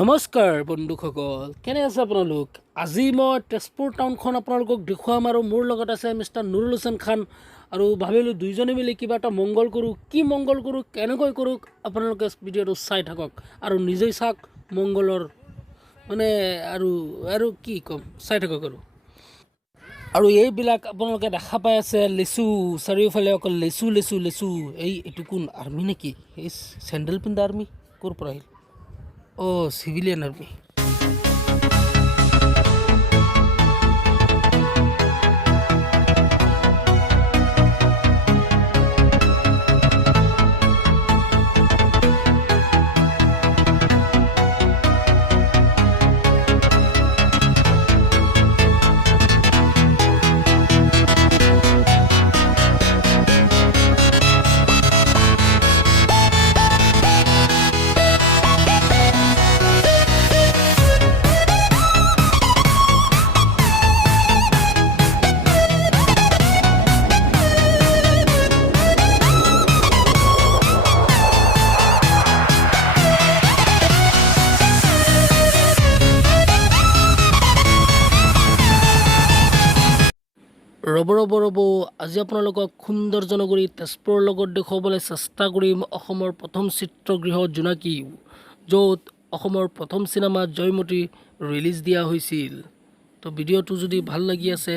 নমস্কাৰ বন্ধুসকল, কেনে আছে আপোনালোক? আজি মই তেজপুৰ টাউনখন আপোনালোকক দেখুৱাম আৰু মোৰ লগত আছে মিষ্টাৰ নুৰুল হুছেইন খান। আৰু ভাবিলোঁ দুইজনে মিলি কিবা এটা মংগল কৰোঁ। কি মংগল কৰোঁ, কেনেকৈ কৰোঁ, আপোনালোকে ভিডিঅ'টো চাই থাকক আৰু নিজেই চাওক মংগলৰ মানে আৰু কি ক'ম, চাই থাকক। আৰু এইবিলাক আপোনালোকে দেখা পাই আছে লেচু, চাৰিওফালে অকল লেচু লেচু লেচু। এইটো কোন আৰ্মি নেকি? এই চেণ্ডেল পিন্ধা আৰ্মি ক'ৰ পৰা আহিল? Civilian army. ৰ'ব আজি আপোনালোকক সৌন্দৰ্য নগৰী তেজপুৰৰ লগত দেখুৱাবলৈ চেষ্টা কৰিম অসমৰ প্ৰথম চিত্ৰগৃহ জোনাকী, য'ত অসমৰ প্ৰথম চিনেমা জয়মতী ৰিলিজ দিয়া হৈছিল। তো ভিডিঅ'টো যদি ভাল লাগি আছে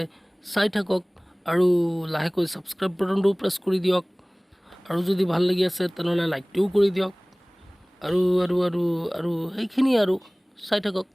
চাই থাকক আৰু লাহেকৈ ছাবস্ক্ৰাইব বাটনটো প্ৰেছ কৰি দিয়ক। আৰু যদি ভাল লাগি আছে তেনেহ'লে লাইকটোও কৰি দিয়ক। আৰু সেইখিনি আৰু চাই থাকক।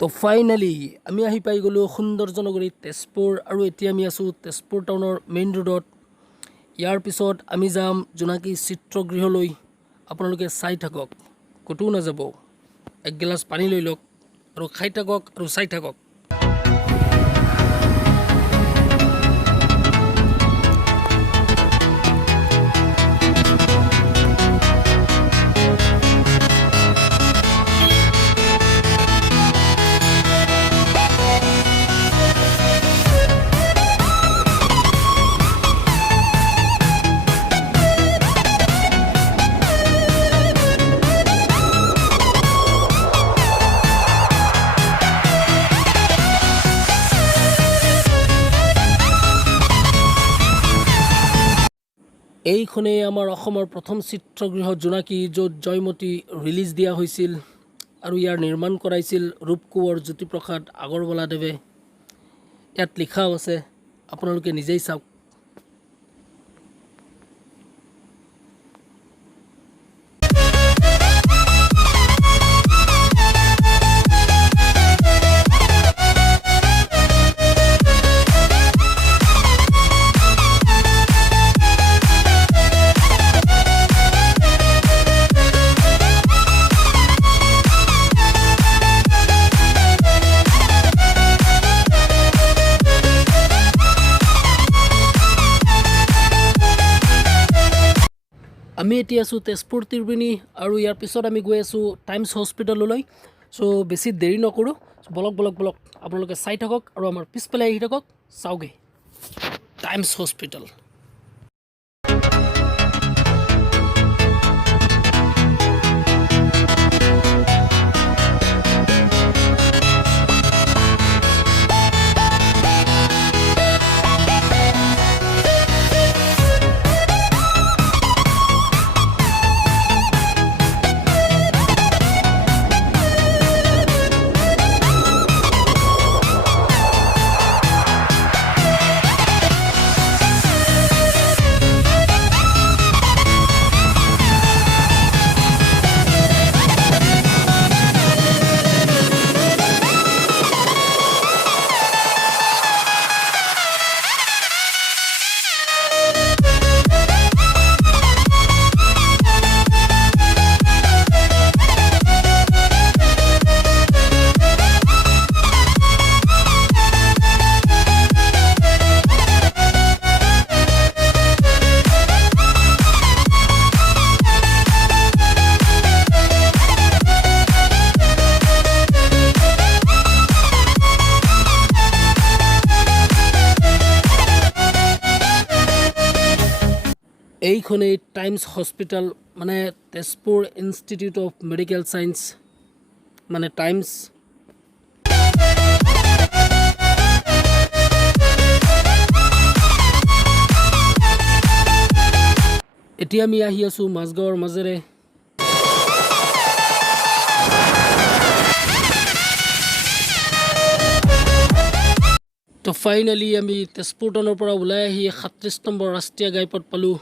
তো ফাইনেলি আমি আহি পাই গ'লোঁ সৌন্দৰ্য নগৰী তেজপুৰ। আৰু এতিয়া আমি আছোঁ তেজপুৰ টাউনৰ মেইন ৰোডত। ইয়াৰ পিছত আমি যাম জোনাকী চিত্ৰগৃহলৈ। আপোনালোকে চাই থাকক, ক'তো নাযাব। এক গিলাচ পানী লৈ লওক আৰু খাই থাকক আৰু চাই থাকক। এইখনেই আমাৰ অসমৰ প্ৰথম চিত্ৰগৃহ জোনাকী, য'ত জয়মতী ৰিলিজ দিয়া হৈছিল আৰু ইয়াৰ নিৰ্মাণ কৰাইছিল ৰূপ কোঁৱৰ জ্যোতিপ্ৰসাদ আগৰৱালাদেৱে। ইয়াত লিখাও আছে, আপোনালোকে নিজেই চাওক। আমি এতিয়া আছোঁ তেজপুৰ ত্ৰিবেণী আৰু ইয়াৰ পিছত আমি গৈ আছোঁ টাইমছ হস্পিটেললৈ। চ' বেছি দেৰি নকৰোঁ, বলক আপোনালোকে চাই থাকক আৰু আমাৰ পিছফালে আহি থাকক, চাওঁগৈ টাইমছ হস্পিটেল। এইখন এই টাইমছ হস্পিটেল মানে Tezpur institute of medical science মানে টাইমছ। এতিয়া আমি আহি আছোঁ মাজগাঁৱৰ মাজেৰে। তো ফাইনেলি আমি তেজপুৰ টাউনৰ পৰা ওলাই আহি 37 নম্বৰ ৰাষ্ট্ৰীয় ঘাইপথ পালোঁ।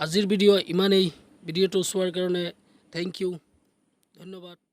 আজিৰ ভিডিঅ' ইমানেই। ভিডিঅ'টো চোৱাৰ কাৰণে থেংক ইউ, ধন্যবাদ।